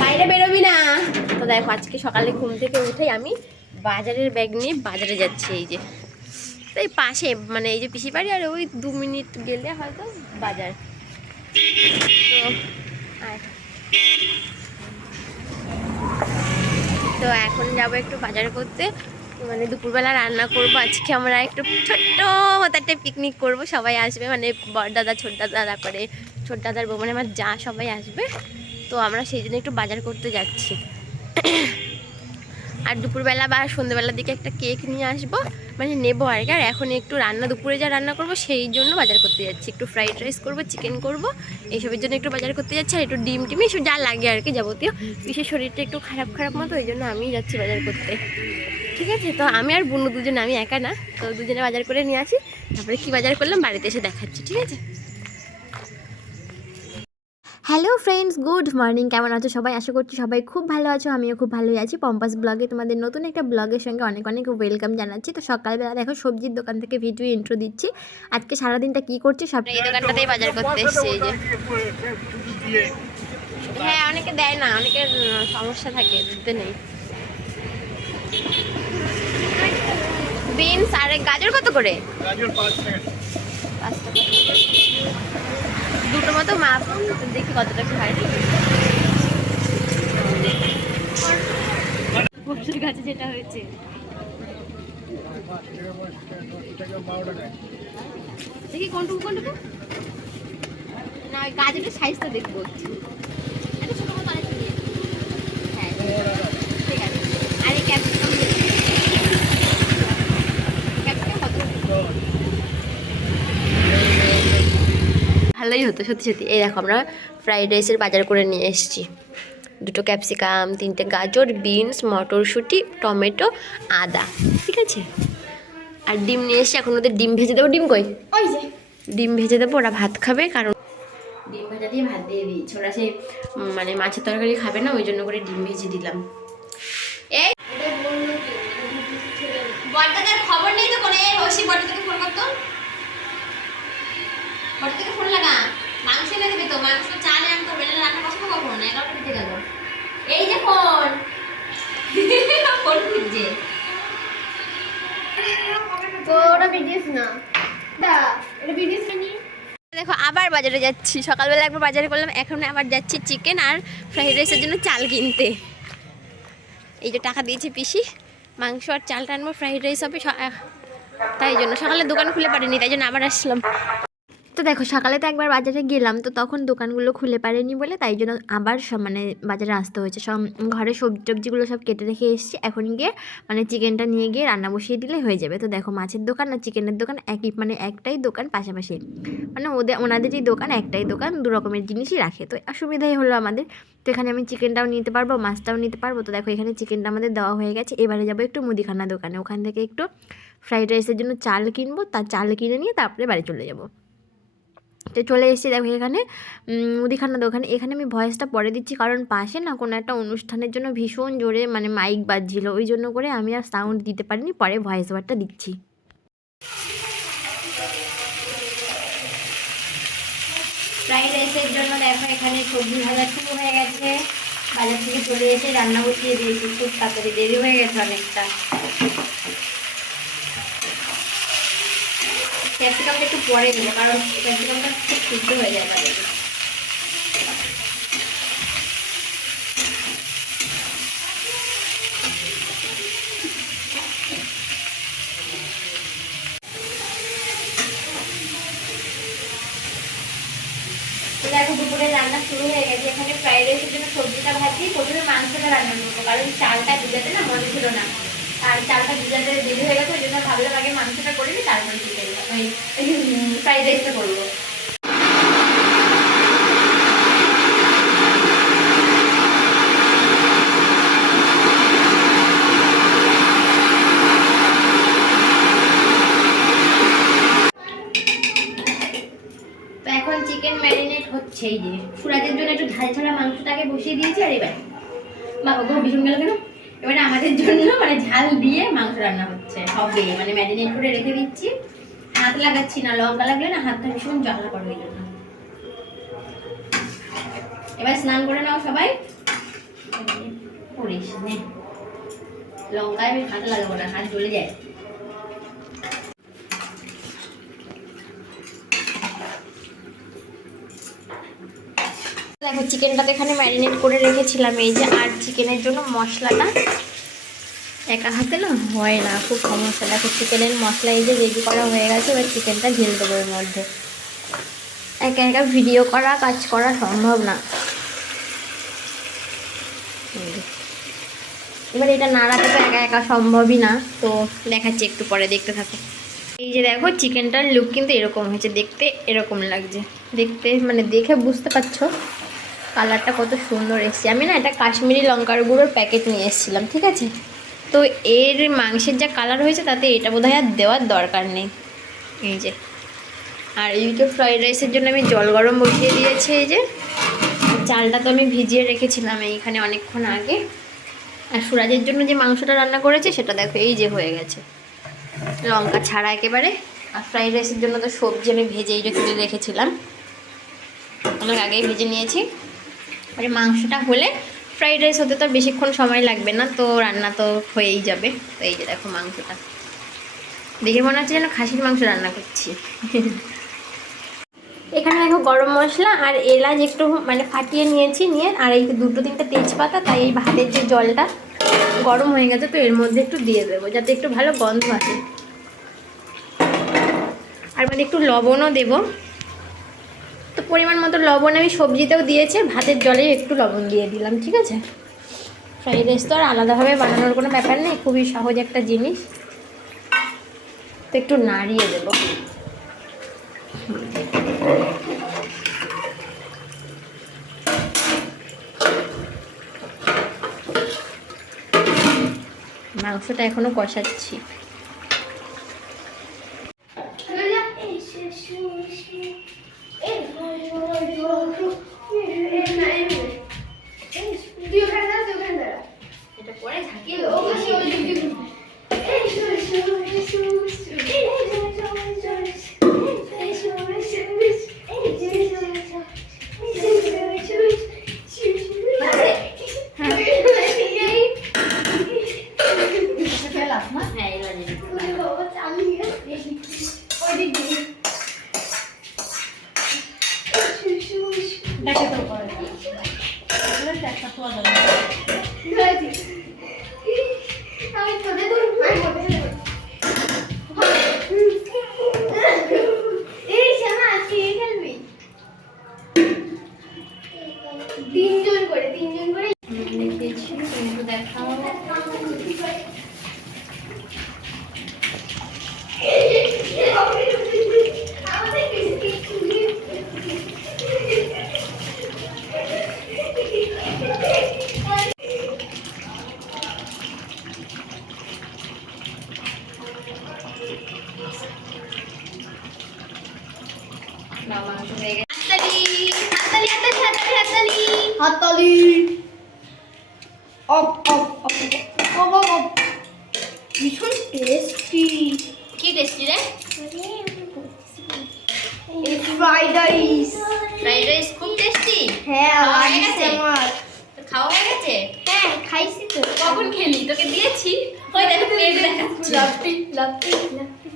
বাইরে বেরোবি না। তো দেখো, আজকে সকালে ঘুম থেকে উঠেই আমি বাজারের ব্যাগ নিয়ে বাজারে যাচ্ছি, এই যে। এই পাশে মানে এই যে পিসি বাড়ি আর ওই দু মিনিট গেলে হয়তো বাজার। তো তো এখন যাব একটু বাজার করতে। মানে দুপুরবেলা রান্না করব। আজকে আমরা একটু ছোট্ট মতো একটা পিকনিক করব। সবাই আসবে মানে বড় দাদা ছোট দাদা করে ছোট দাদার বউ মানে আমার যা সবাই আসবে। তো আমরা সেই জন্য একটু বাজার করতে যাচ্ছি। আর দুপুরবেলা বা সন্ধ্যেবেলার দিকে একটা কেক নিয়ে আসব। মানে নেব আর কি। আর এখন একটু রান্না, দুপুরে যা রান্না করব, সেই জন্য বাজার করতে যাচ্ছি। একটু ফ্রাইড রাইস করব চিকেন করব, এইসবের জন্য একটু বাজার করতে যাচ্ছি। আর একটু ডিম টিম এসব যা লাগে আর কি যাবতীয়। বিশেষ শরীরটা একটু খারাপ খারাপ মতো, ওই জন্য আমি যাচ্ছি বাজার করতে। ঠিক আছে? তো আমি আর বুনু দুজন আমি একা না। তো দুজনে বাজার করে নিয়ে আসি। তারপরে কি বাজার করলাম? বাড়িতে এসে দেখাচ্ছি ঠিক আছে? হ্যালো ফ্রেন্ডস গুড মর্নিং কেমন আছো সবাই? আশা করছি সবাই খুব ভালো আছো আমিও খুব ভালোই আছি। পম্পাস ব্লগে তোমাদের নতুন একটা ব্লগের সঙ্গে অনেক অনেক ওয়েলকাম জানাচ্ছি। তো সকালবেলা দেখো সবজির দোকান থেকে ভিডিও ইন্ট্রো দিচ্ছি। আজকে সারাদিনটা কি করছি সব এই দোকানটাতেই বাজার করতে এসেছি এই যে। হ্যাঁ অনেকে দেয় না অনেকের সমস্যা থাকে দিতে নেই। বিনস আর গাজর কত করে? গাজর পাঁচ টাকা। পাঁচ টাকা। দুটো মতো মাপ দেখি কতটা হয়। বসুর গাছে যেটা হয়েছে। দেখি কোনটুকু কোনটুকু? না গাজরের সাইজটা দেখব। একটা ছোটো মতো হ্যাঁ ঠিক আছে আর এই ক্যাপসিকাম দিয়ে দিই। ক্যাপসিকাম কত ভালোই হতো সত্যি সত্যি। এই দেখো আমরা ফ্রাইড রাইসের বাজার করে নিয়ে এসেছি। দুটো ক্যাপসিকাম তিনটে গাজর বিনস মটরশুঁটি টমেটো আদা ঠিক আছে? আর ডিম নিয়ে এসেছি এখন ওদের ডিম ভেজে দেবো। ডিম কই? ওই যে। ডিম ভেজে দেবো ওরা ভাত খাবে কারণ ডিম ভাজা দিয়ে ভাত দিয়ে দিয়েছি। ওরা সেই মানে মাছের তরকারি খাবে না ওই জন্য করে ডিম ভেজে দিলাম। এই খবর নেই তো ফোন করতো? বড়দাকে ফোন লাগা। মাংস এনে দেবে তো মাংস চালে আনতে হবে না রান্না বসাবো কখন এগারোটা দিতে গেল। এই যে ফোন ফোন খুঁজছে। তো ওটা বিডিএস না। দা এটা বিডিএস নি দেখো আবার বাজারে যাচ্ছি। সকালবেলা একবার বাজারে করলাম এখন আবার যাচ্ছি চিকেন আর ফ্রাইড রাইসের জন্য চাল কিনতে। এই যে টাকা দিয়েছে পিসি মাংস আর চালটা আনব ফ্রাইড রাইস হবে তাই জন্য। সকালে দোকান খুলে পারিনি তাই জন্য আবার আসলাম। তো দেখো, সকালে তো একবার বাজারে গেলাম, তো তখন দোকানগুলো খুলে পারেনি বলে তাই জন্য আবার সব মানে বাজারে আসতে হয়েছে। সব ঘরে সবজি টবজিগুলো সব কেটে রেখে এসেছি, এখন গিয়ে মানে চিকেনটা নিয়ে গিয়ে রান্না বসিয়ে দিলে হয়ে যাবে। তো দেখো, মাছের দোকান আর চিকেনের দোকান একই মানে একটাই দোকান পাশাপাশি। মানে ওদের ওনাদের ওনাদেরই দোকান, একটাই দোকান, দু রকমের জিনিসই রাখে। তো অসুবিধাই হলো আমাদের। তো এখানে আমি চিকেনটাও নিতে পারব, মাছটাও নিতে পারব। তো দেখো, এখানে চিকেনটা আমাদের দেওয়া হয়ে গেছে। এবারে যাব একটু মুদিখানা দোকানে। ওখান থেকে একটু ফ্রাইড রাইসের জন্য চাল কিনবো তার চাল কিনে নিয়ে তারপরে বাড়ি চলে যাব। তো চলে এসেছি, দেখো এখানে। মুদিখানা দোকানে। এখানে আমি ভয়েসটা পরে দিচ্ছি, কারণ পাশে না কোনো একটা অনুষ্ঠানের জন্য ভীষণ জোরে মানে মাইক বাজছিল। ওই জন্য করে আমি আর সাউন্ড দিতে পারিনি, পরে ভয়েস ওভারটা দিচ্ছি। ফ্রাইড রাইসের জন্য দেখো এখানে সবজি ভাজা শুরু হয়ে গেছে। বাজার থেকে চলে এসে রান্না বসিয়ে দিয়েছি, খুব তাড়াতাড়ি দেরি হয়ে গেছে অনেকটা। ক্যাপসিকামটা একটু পরে দেবো কারণ ক্যাপসিকামটা খুব সিদ্ধ হয়ে যায় তাদের দেখো, দুপুরে রান্না শুরু হয়ে গেছে। এখানে ফ্রাইড রাইসের জন্য সবজিটা ভাজি, প্রথমে মাংসটা রান্না করব, কারণ চালটা ভিজাতে না মনে ছিল না। আর চালটা ভিজাতে দেরি হয়ে গেছে, ওই জন্য ভাবলাম আগে মাংসটা করে নিই, তারপরে চিকেন ওই ফ্রাইড রাইসটা করব। চিকেন ম্যারিনেট হচ্ছে যে। সুরাজের জন্য একটু ঝাল ছাড়া মাংসটাকে বসিয়ে দিয়েছি, আর এবার। বাবা গো ভীষণ গেল কেন? এবারে আমাদের জন্য মানে ঝাল দিয়ে মাংস রান্না হচ্ছে, হবে। মানে ম্যারিনেট করে রেখে দিচ্ছি। হাত লাগাচ্ছি না, লঙ্কা লাগলে না হাতটা ভীষণ জল করবে জন্য। এবার স্নান করে নাও সবাই। করিস নে। লঙ্কায় আমি হাত লাগাবো না, হাত জ্বলে যায়। দেখো চিকেনটা তো এখানে ম্যারিনেট করে রেখেছিলাম। এই যে, আর চিকেনের জন্য মশলাটা একা হাতে না হয় না, খুব সমস্যা। দেখো চিকেনের মশলা এই যে রেডি করা হয়ে গেছে, এবার চিকেনটা ঢেলে দেবো এর মধ্যে। একা একা ভিডিও করা, কাজ করা সম্ভব না। এবার এটা নাড়াতে তো একা একা সম্ভবই না। তো দেখাচ্ছি একটু পরে, দেখতে থাকো। এই যে দেখো চিকেনটার লুক কিন্তু এরকম হয়েছে। দেখতে এরকম লাগছে। দেখতে মানে দেখে বুঝতে পারছ? কালারটা কত সুন্দর এসছে। আমি না এটা কাশ্মীরি লঙ্কার গুঁড়োর প্যাকেট নিয়ে এসেছিলাম, ঠিক আছে? তো এর মাংসের যা কালার হয়েছে, তাতে এটা বোধহয় আর দেওয়ার দরকার নেই। এই যে। আর এইদিকে ফ্রাইড রাইসের জন্য আমি জল গরম বসিয়ে দিয়েছি, এই যে। চালটা তো আমি ভিজিয়ে রেখেছিলাম এইখানে অনেকক্ষণ আগে। আর সুরাজের জন্য যে মাংসটা রান্না করেছে, সেটা দেখো, এই যে হয়ে গেছে। লঙ্কা ছাড়া একেবারে। আর ফ্রাইড রাইসের জন্য তো সবজি আমি ভেজেই রেখে রেখেছিলাম। অনেক আগেই ভেজে নিয়েছি। মানে মাংসটা হলে ফ্রাইড রাইস হতে তো আর বেশিক্ষণ সময় লাগবে না, তো রান্না তো হয়েই যাবে। তো এই যে দেখো মাংসটা। দেখে মনে হচ্ছে যেন খাসির মাংস রান্না করছি। এখানে দেখো গরম মশলা আর এলাচ একটু মানে ফাটিয়ে নিয়েছি, নিয়ে আর এই দুটো তিনটে তেজপাতা, তাই এই ভাতের যে জলটা গরম হয়ে গেছে, তো এর মধ্যে একটু দিয়ে দেবো, যাতে একটু ভালো গন্ধ আসে। আর মানে একটু লবণও দেবো। তো পরিমাণ মতো লবণ আমি সবজিতেও দিয়েছি ভাতের জলে একটু লবণ দিয়ে দিলাম, ঠিক আছে? ফ্রাইড রাইস তো আর আলাদাভাবে বানানোর কোনো ব্যাপার নেই, খুবই সহজ একটা জিনিস। তো একটু নাড়িয়ে দেবো। মাংসটা এখনও কষাচ্ছি। ফ্রাইড রাইস ফ্রাইড রাইস খুব টেস্টি হ্যাঁ খাওয়া হয়ে গেছে? আমার। খাওয়া হয়ে গেছে? হ্যাঁ খাইছি তো। কখন খেলি? তোকে দিয়েছি। ওই দেখো প্লেট দেখাচ্ছি। লাপি লাপি লাপি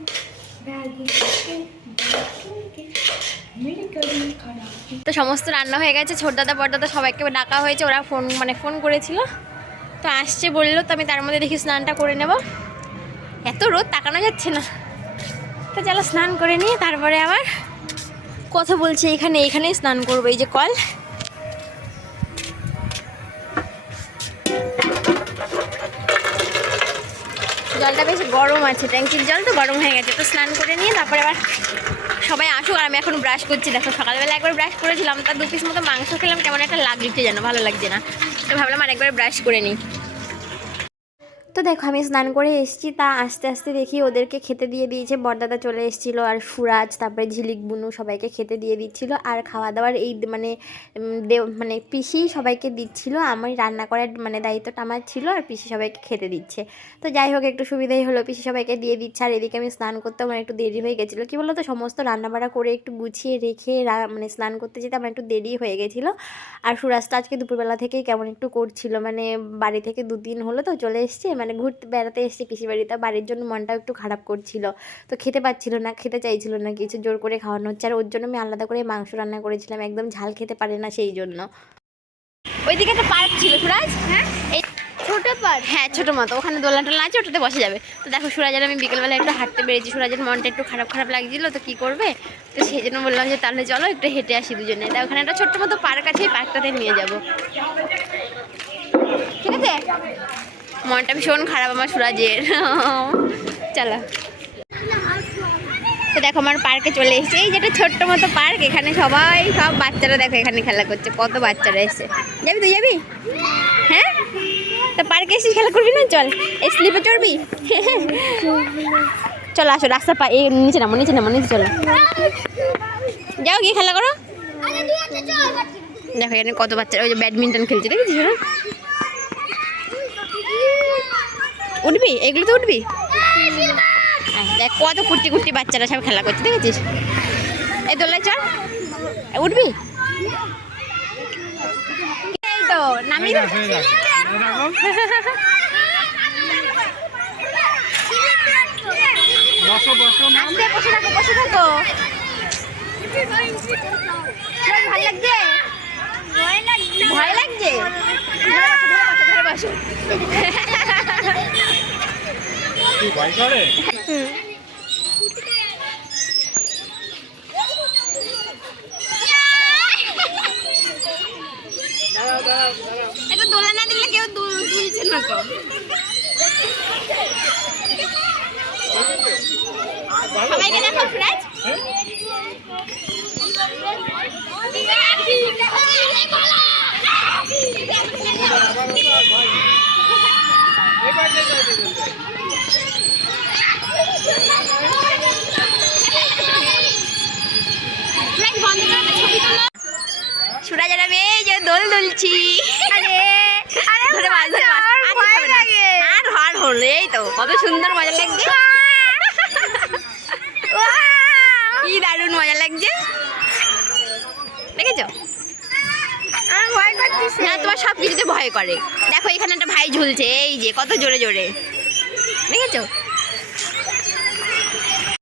তো সমস্ত রান্না হয়ে গেছে। ছোট দাদা বড় দাদা সবাইকে ডাকা হয়েছে। ওরা ফোন মানে ফোন করেছিল। তো আসছে বলল তো আমি তার মধ্যে দেখি স্নানটা করে নেব। এত রোদ তাকানো যাচ্ছে না। তো চলো স্নান করে নিয়ে তারপরে আবার কথা বলছে, এখানে, এখানেই স্নান করব, এই যে কল। জলটা বেশ গরম আছে, ট্যাঙ্কির জল তো গরম হয়ে গেছে, তো স্নান করে নিয়ে তারপরে আবার সবাই আসুক, আর আমি এখন ব্রাশ করছি। দেখো, সকালবেলা একবার ব্রাশ করেছিলাম, তার দু পিস মতো মাংস খেলাম, কেমন একটা লাগছে যেন, ভালো লাগছে না। তো ভাবলাম আর একবার ব্রাশ করে নিই। তো দেখো, আমি স্নান করে এসেছি, তা আস্তে আস্তে দেখি ওদেরকে খেতে দিয়ে দিয়েছে। বরদাদা চলে এসেছিল, আর সুরাজ তারপরে ঝিলিক, বুনু সবাইকে খেতে দিয়ে দিচ্ছিল। আর খাওয়া দাওয়ার এই মানে দেও মানে পিসি সবাইকে দিচ্ছিল। আমার রান্না করার মানে দায়িত্বটা আমার ছিল, আর পিসি সবাইকে খেতে দিচ্ছে। তো যাই হোক, একটু সুবিধাই হলো, পিসি সবাইকে দিয়ে দিচ্ছে। আর এদিকে আমি স্নান করতে আমার একটু দেরি হয়ে গেছিল। কী বলতো, সমস্ত রান্নাবাড়া করে একটু গুছিয়ে রেখে মানে স্নান করতে যেতে আমার একটু দেরি হয়ে গেছিল। আর সুরাজটা আজকে দুপুরবেলা থেকেই কেমন একটু করছিল। মানে বাড়ি থেকে দুদিন হলো তো চলে এসছে মানে ঘুরতে বেড়াতে এসছে পিসি বাড়িতে বাড়ির জন্য মনটাও একটু খারাপ করছিল। তো খেতে পাচ্ছিল না খেতে চাইছিল না কিছু জোর করে খাওয়ানো হচ্ছে। আর ওর জন্য আমি আলাদা করে মাংস রান্না করেছিলাম একদম ঝাল খেতে পারে না সেই জন্য। ওইদিকে একটা পার্ক ছিল সুরাজ। হ্যাঁ? এই ছোট পার্ক? হ্যাঁ ছোটো মতো। ওখানে দোলনা টোলনা আছে ওটাতে বসে যাবে। তো দেখো সুরাজের আমি বিকেলবেলা একটু হাঁটতে বেরিয়েছি। সুরাজের মনটা একটু খারাপ খারাপ লাগছিল তো কী করবে? তো সেই জন্য বললাম যে তাহলে চলো একটু হেঁটে আসি দুজনে। তা ওখানে একটা ছোট্ট মতো পার্ক আছে পার্কটাতে নিয়ে যাব। ঠিক আছে? মনটা ভীষণ খারাপ আমার সুরাজের। চলো। তো দেখো, আমার পার্কে চলে এসেছে। এই যেটা ছোট্ট মতো পার্ক, এখানে সবাই সব বাচ্চারা দেখো এখানে খেলা করছে। কত বাচ্চারা এসে যাবি তুই, যাবি? হ্যাঁ? তো পার্কে এসে খেলা করবি না? চল। এই স্লিপে চড়বি? চলো, আসো, রাস্তা পা এই নিচে নামো নিচে নামো, নিচে চলো। যাও গিয়ে খেলা করো। দেখো, এখানে কত বাচ্চারা ওই যে ব্যাডমিন্টন খেলছে, দেখেছিস ওরা উঠবি? এগুলো তো উঠবি দেখ কত কুটি কুটি বাচ্চারা সব খেলা করছে দেখেছিস? এই দোলায় চল। উঠবি? তো নামি ভালো লাগছে? ভয় লাগছে? বসো, ধরে বসো। ভয় করে? এটা দোলা না দিলে কেউ দুল- দুলছে না তো। সবাইকে দেখো ফ্রেজ। ফ্রেজ বন্ধ করে একটা ছবি তোলো সুরা জানাবে এই যে দোল দুলছি। আরে আরে ধরে মাছ ধরে মাছ। আর ভয় লাগে। আর হর হল এই তো কত সুন্দর মজা লাগছে। কি দারুণ মজা লাগছে। দেখেছ? না, তোমার সব কিছুতে ভয় করে। দেখো, এখানে একটা ভাই ঝুলছে, এই যে, কত জোরে জোরে। দেখেছ?